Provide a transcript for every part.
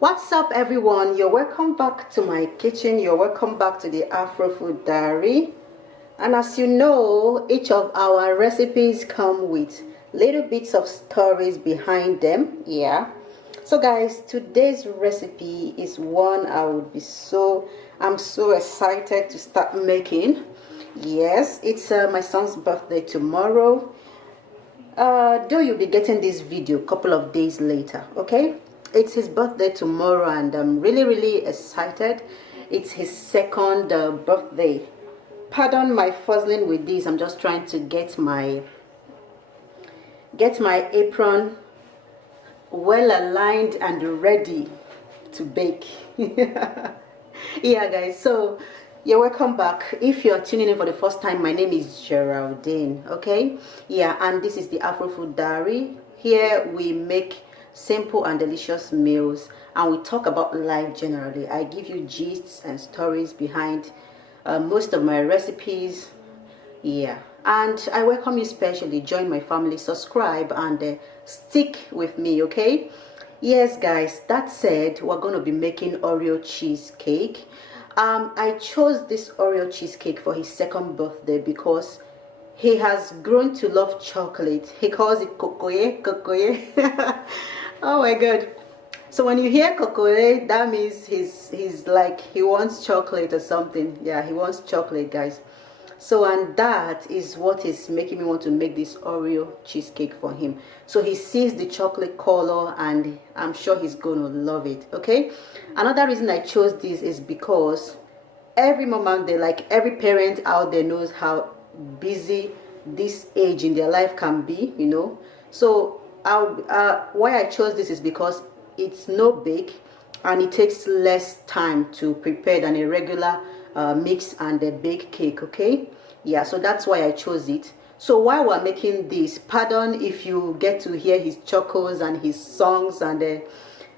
What's up, everyone? You're welcome back to my kitchen. You're welcome back to the Afro Food Diary. And as you know, each of our recipes come with little bits of stories behind them. Yeah. So guys, today's recipe is one I'm so excited to start making. Yes, it's my son's birthday tomorrow. Though you'll be getting this video a couple of days later, okay? It's his birthday tomorrow and I'm really excited. It's his second birthday. Pardon my fuzzling with this. I'm just trying to get my apron well aligned and ready to bake. Yeah guys, so you're welcome back. If you're tuning in for the first time, my name is Geraldine, okay? Yeah, and this is the Afro Food Diary. Here we make simple and delicious meals and we talk about life generally. I give you gists and stories behind most of my recipes. Yeah, and I welcome you specially. Join my family, subscribe, and stick with me, okay? Yes guys, that said, we're going to be making Oreo cheesecake. I chose this Oreo cheesecake for his second birthday because he has grown to love chocolate. He calls it kokoye. Oh my god. So when you hear kokoye, that means he's like he wants chocolate or something. Yeah, he wants chocolate, guys. So, and that is what is making me want to make this Oreo cheesecake for him. So he sees the chocolate color and I'm sure he's gonna love it, okay? Another reason I chose this is because every mom out there, like every parent out there, knows how busy this age in their life can be, you know. So why I chose this is because it's no bake and it takes less time to prepare than a regular mix and a bake cake, okay? Yeah, so that's why I chose it. So while we're making this, pardon if you get to hear his chocos and his songs and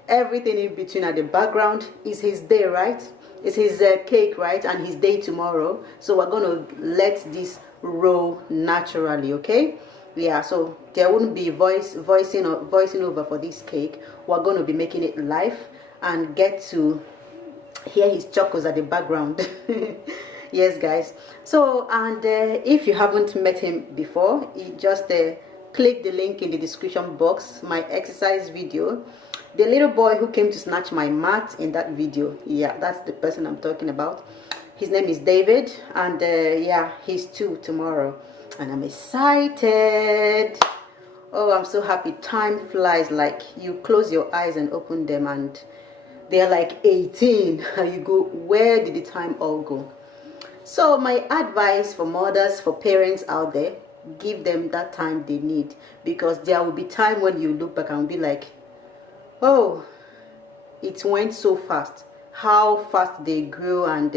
everything in between at the background. Is his day, right? It's his cake, right? And his day tomorrow. So we're gonna let this roll naturally, okay? Yeah, so there wouldn't be voicing over for this cake. We're going to be making it live and get to hear his chocos at the background. Yes guys, so and if you haven't met him before, you just click the link in the description box, my exercise video. The little boy who came to snatch my mat in that video, yeah, that's the person I'm talking about. His name is David, and yeah, he's 2 tomorrow and I'm excited. Oh, I'm so happy. Time flies. Like you close your eyes and open them and they're like 18 and you go, where did the time all go? So my advice for mothers, for parents out there, give them that time they need, because there will be time when you look back and be like, oh, it went so fast, how fast they grew, and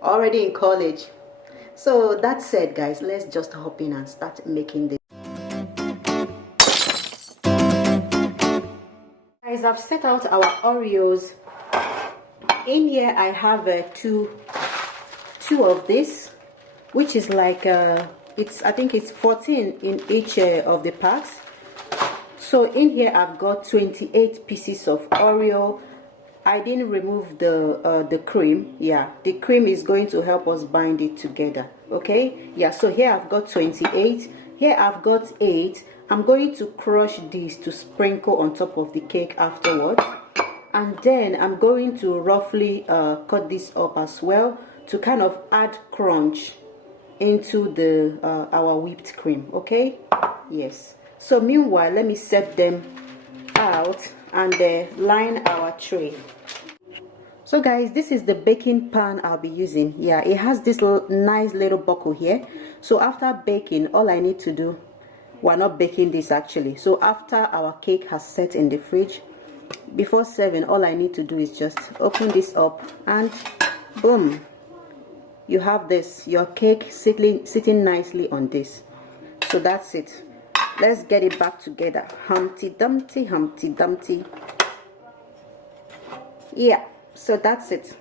already in college. So that said guys, let's just hop in and start making this. Guys, I've set out our Oreos. In here I have two of this, which is like I think it's 14 in each of the packs. So in here I've got 28 pieces of Oreo. I didn't remove the cream. Yeah, the cream is going to help us bind it together, okay? Yeah, so here I've got 28, here I've got 8. I'm going to crush these to sprinkle on top of the cake afterwards, and then I'm going to roughly cut this up as well to kind of add crunch into the our whipped cream, okay? Yes, so meanwhile let me set them out and line our tray. So guys, this is the baking pan I'll be using. Yeah, it has this nice little buckle here. So after baking, all I need to do, we're not baking this actually, so after our cake has set in the fridge, before serving, all I need to do is just open this up and boom, you have this, your cake sitting nicely on this. So that's it. Let's get it back together. Humpty Dumpty, Humpty Dumpty. Yeah, so that's it.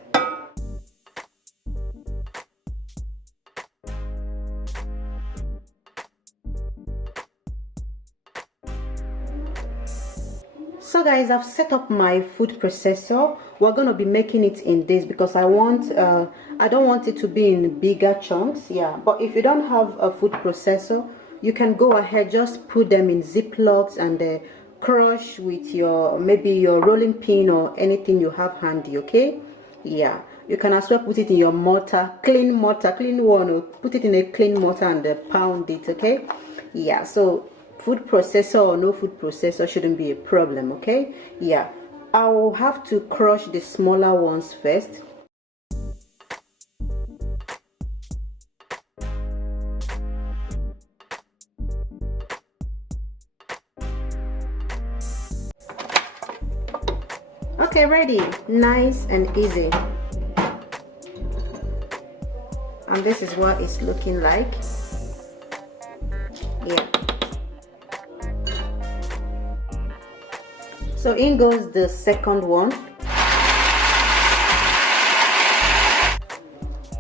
So guys, I've set up my food processor. We're going to be making it in this because I don't want it to be in bigger chunks. Yeah, but if you don't have a food processor, you can go ahead, just put them in ziplocs and crush with your maybe your rolling pin or anything you have handy. Okay, yeah, you can as well put it in your mortar, clean one, or put it in a clean mortar and pound it. Okay, yeah, so food processor or no food processor shouldn't be a problem. Okay, yeah, I will have to crush the smaller ones first. Okay, ready. Nice and easy. And this is what it's looking like. Yeah. So in goes the second one.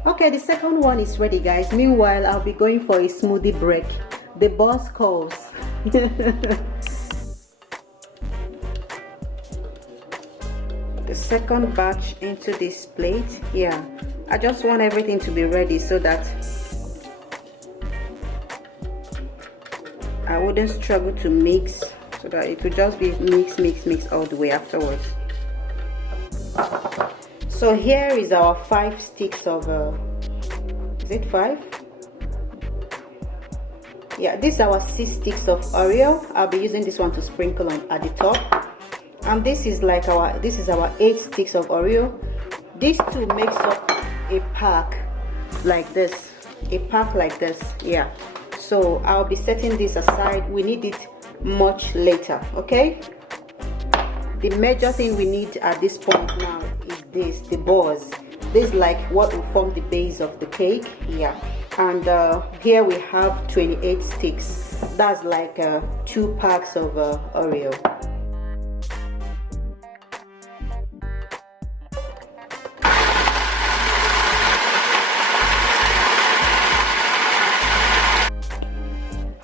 Okay, the second one is ready, guys. Meanwhile, I'll be going for a smoothie break. The boss calls. The second batch into this plate. Yeah, I just want everything to be ready so that I wouldn't struggle to mix, so that it could just be mix all the way afterwards. So here is our 5 sticks of is it 5? Yeah, these are our 6 sticks of Oreo. I'll be using this one to sprinkle on at the top. And this is our 8 sticks of Oreo. These two makes up a pack like this. Yeah. So I'll be setting this aside. We need it much later. Okay. The major thing we need at this point now is this, the balls. This is like what will form the base of the cake. Yeah. And here we have 28 sticks. That's like 2 packs of Oreo.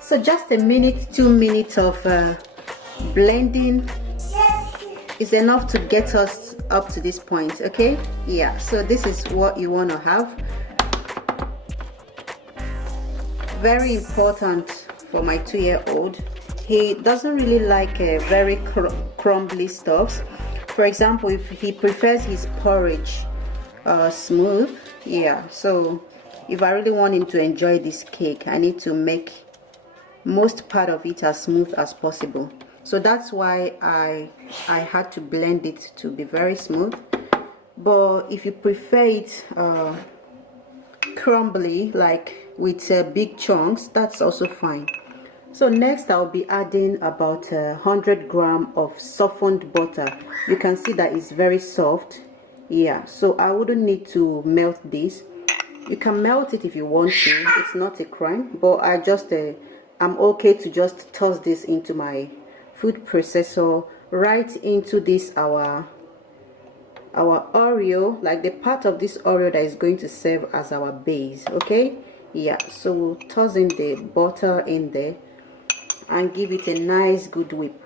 So just a minute, 2 minutes of blending is enough to get us up to this point. Okay, yeah, so this is what you want to have. Very important for my 2-year-old. He doesn't really like very crumbly stuffs. For example, if he prefers his porridge smooth, yeah, so if I really want him to enjoy this cake, I need to make most part of it as smooth as possible. So that's why I had to blend it to be very smooth. But if you prefer it crumbly, like with big chunks, that's also fine. So next I'll be adding about 100 grams of softened butter. You can see that it's very soft. Yeah, so I wouldn't need to melt this. You can melt it if you want to, it's not a crime, but I just I'm okay to just toss this into my food processor, right into this our Oreo, like the part of this Oreo that is going to serve as our base. Okay, yeah, so we'll toss in the butter in there and give it a nice good whip.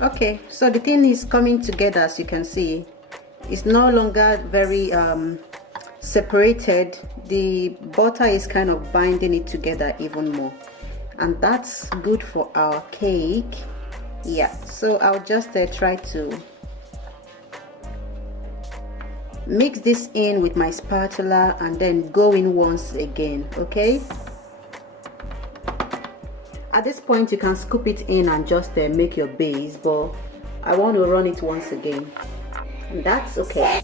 Okay, so the thing is coming together. As you can see, it's no longer very separated. The butter is kind of binding it together even more, and that's good for our cake. Yeah, so I'll just try to mix this in with my spatula and then go in once again. Okay, at this point you can scoop it in and just make your base, but I want to run it once again, and that's okay.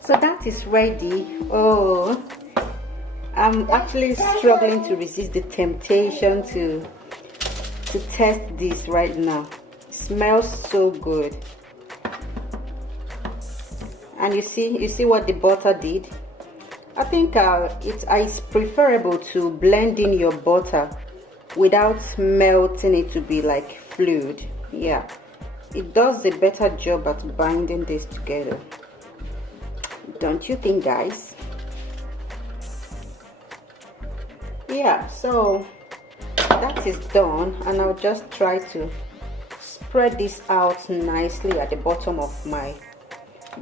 So that is ready. Oh, I'm actually struggling to resist the temptation to test this right now. It smells so good. And you see what the butter did. I think it's preferable to blend in your butter without melting it to be like fluid. Yeah, it does a better job at binding this together, don't you think, guys? Yeah, so that is done, and I'll just try to spread this out nicely at the bottom of my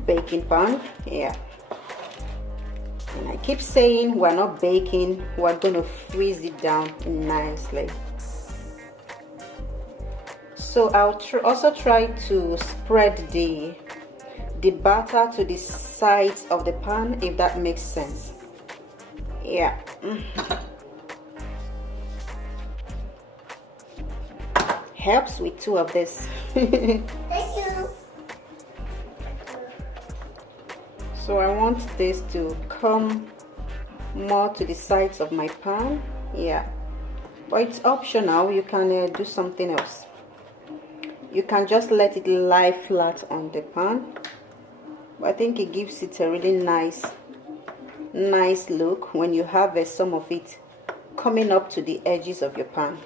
baking pan. Yeah, and I keep saying we're not baking, we're going to freeze it down nicely. So I'll also try to spread the batter to the sides of the pan, if that makes sense. Yeah. Helps with 2 of this. Thank you. So I want this to come more to the sides of my pan. Yeah, but it's optional. You can do something else. You can just let it lie flat on the pan, but I think it gives it a really nice look when you have some of it coming up to the edges of your pan.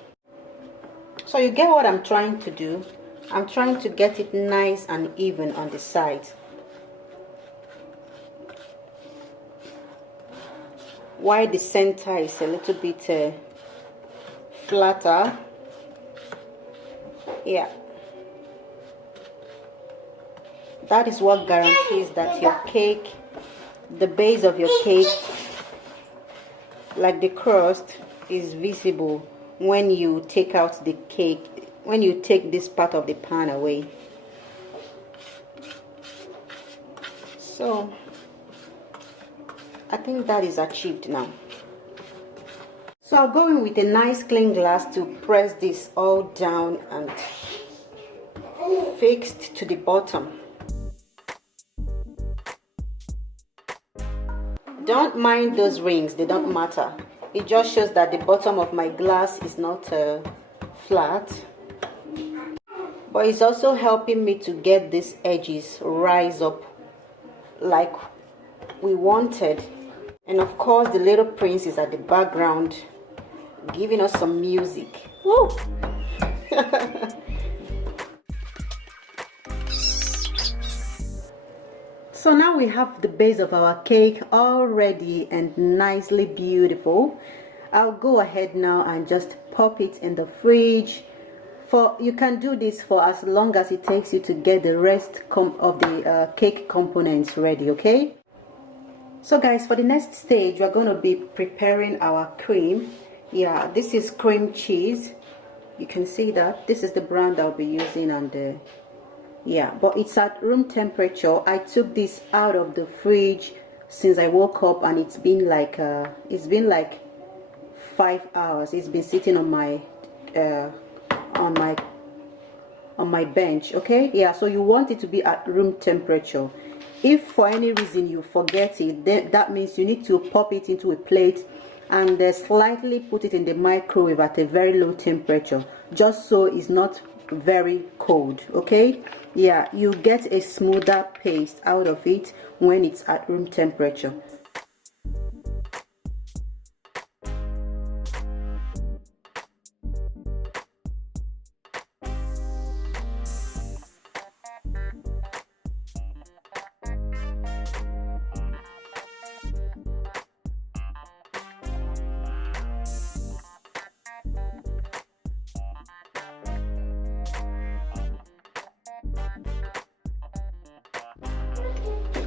So you get what I'm trying to do? I'm trying to get it nice and even on the sides, while the center is a little bit flatter. Yeah, that is what guarantees that your cake, the base of your cake, like the crust, is visible when you take out the cake, when you take this part of the pan away. So I think that is achieved now. So I'll go in with a nice clean glass to press this all down and fixed to the bottom. Don't mind those rings, they don't matter. It just shows that the bottom of my glass is not flat, but it's also helping me to get these edges rise up like we wanted. And of course the little prince is at the background giving us some music. Woo! So now we have the base of our cake all ready and nicely beautiful. I'll go ahead now and just pop it in the fridge. You can do this for as long as it takes you to get the rest of the cake components ready, okay? So guys, for the next stage, we're going to be preparing our cream. Yeah, this is cream cheese. You can see that. This is the brand I'll be using, and yeah, but it's at room temperature. I took this out of the fridge since I woke up, and it's been like 5 hours. It's been sitting on my bench. Okay, yeah, so you want it to be at room temperature. If for any reason you forget it, then that means you need to pop it into a plate and slightly put it in the microwave at a very low temperature, just so it's not very cold. Okay, yeah, you get a smoother paste out of it when it's at room temperature.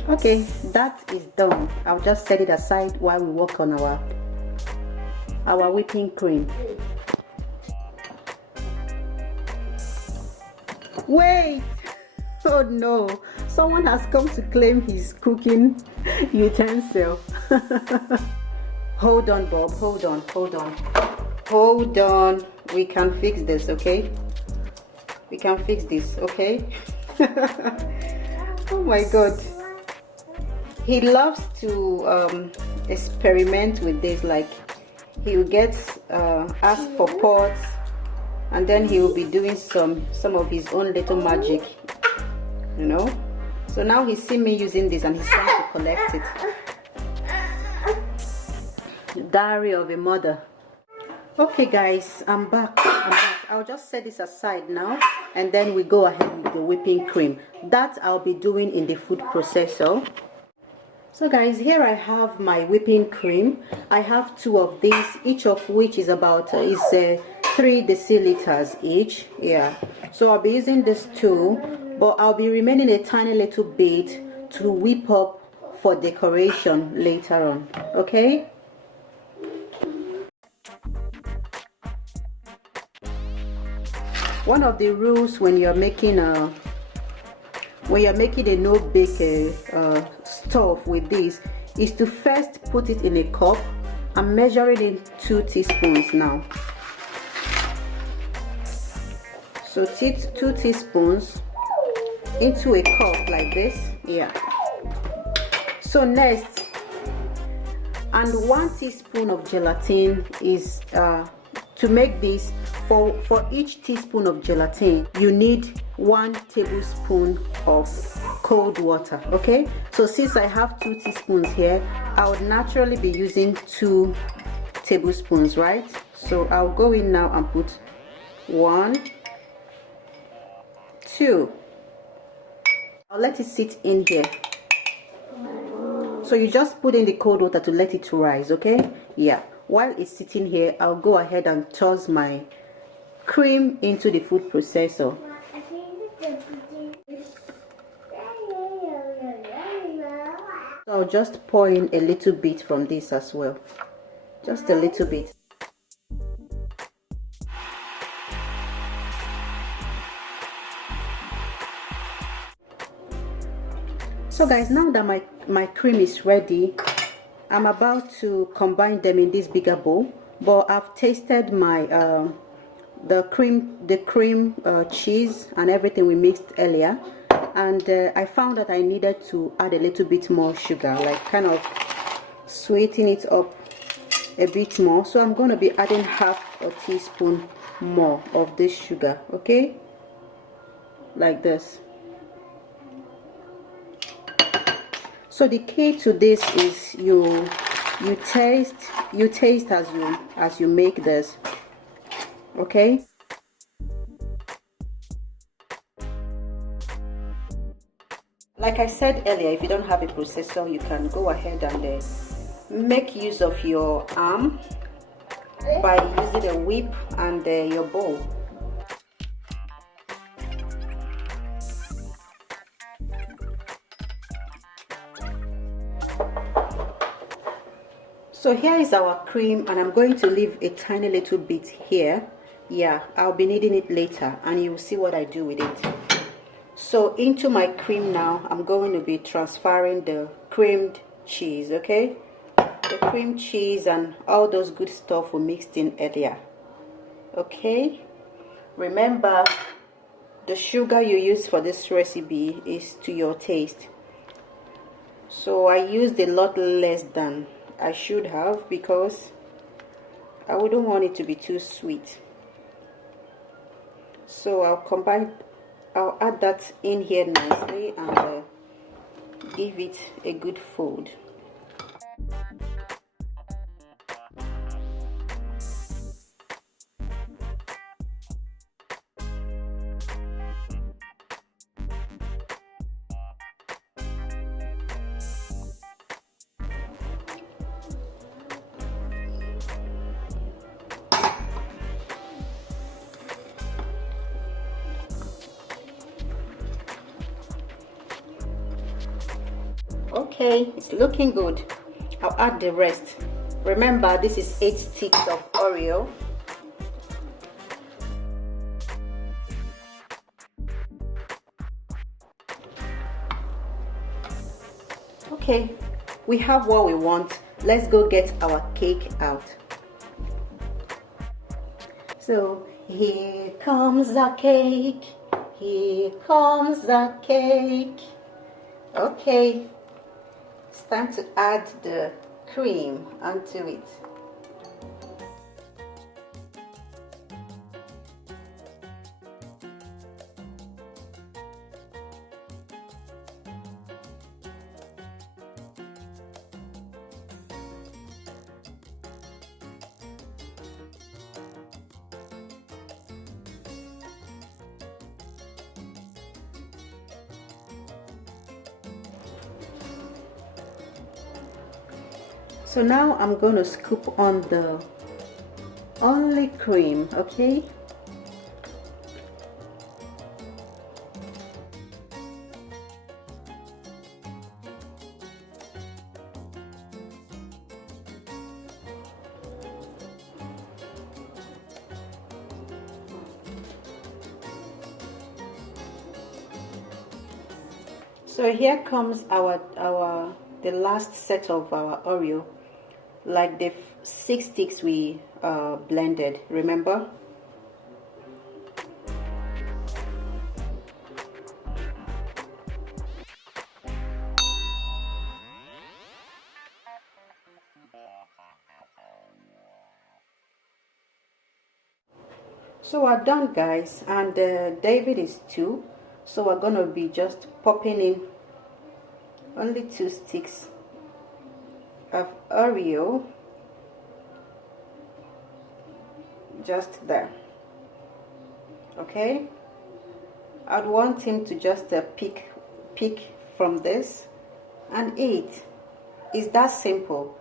Okay, that is done. I'll just set it aside while we work on our whipping cream. Wait! Oh no, someone has come to claim his cooking utensil. Hold on, Bob, hold on. We can fix this, okay? We can fix this, okay? Oh my god. He loves to experiment with this. Like, he will get ask for pots, and then he will be doing some of his own little magic, you know. So now he's seen me using this and he's trying to collect it. Diary of a mother. Okay guys, I'm back. I'll just set this aside now, and then we go ahead with the whipping cream that I'll be doing in the food processor. So guys, here I have my whipping cream. I have 2 of these, each of which is about 3 deciliters each. Yeah, so I'll be using this 2, but I'll be remaining a tiny little bit to whip up for decoration later on. Okay. One of the rules when you're making a no bake stuff with this is to first put it in a cup. I'm measuring in 2 teaspoons now. So 2 teaspoons into a cup like this. Yeah. So next, and 1 teaspoon of gelatin is to make this. For each teaspoon of gelatin, you need 1 tablespoon of cold water. Okay, so since I have 2 teaspoons here, I would naturally be using 2 tablespoons, right? So I'll go in now and put 1, 2. I'll let it sit in here. So you just put in the cold water to let it rise. Okay, yeah. While it's sitting here, I'll go ahead and toss my cream into the food processor. So I'll just pour in a little bit from this as well, just a little bit. So guys, now that my cream is ready, I'm about to combine them in this bigger bowl, but I've tasted my the cream cheese and everything we mixed earlier, and I found that I needed to add a little bit more sugar, like kind of sweeten it up a bit more. So I'm going to be adding half a teaspoon more of this sugar. Okay, like this. So the key to this is you taste as you make this. Okay, like I said earlier, if you don't have a processor, you can go ahead and make use of your arm by using a whip and your bowl. So here is our cream, and I'm going to leave a tiny little bit here. Yeah, I'll be needing it later, and you will see what I do with it. So into my cream now, I'm going to be transferring the creamed cheese. Okay, the cream cheese and all those good stuff we mixed in earlier. Okay, remember the sugar you use for this recipe is to your taste. So I used a lot less than I should have because I wouldn't want it to be too sweet. So I'll add that in here nicely and give it a good fold. Okay, it's looking good. I'll add the rest. Remember, this is 8 sticks of Oreo. Okay, we have what we want. Let's go get our cake out. So here comes the cake. Here comes the cake. Okay, it's time to add the cream onto it. So now I'm going to scoop on the only cream, okay? So here comes the last set of our Oreo, like the 6 sticks we blended, remember? So we're done, guys, and David is too. So we're gonna be just popping in only 2 sticks of Oreo, just there. Okay, I'd want him to just pick from this and eat. It's that simple.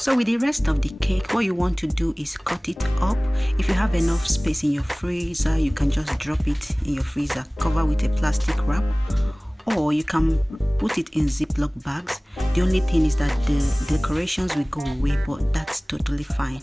So with the rest of the cake, what you want to do is cut it up. If you have enough space in your freezer, you can just drop it in your freezer, cover with a plastic wrap, or you can put it in Ziploc bags. The only thing is that the decorations will go away, but that's totally fine.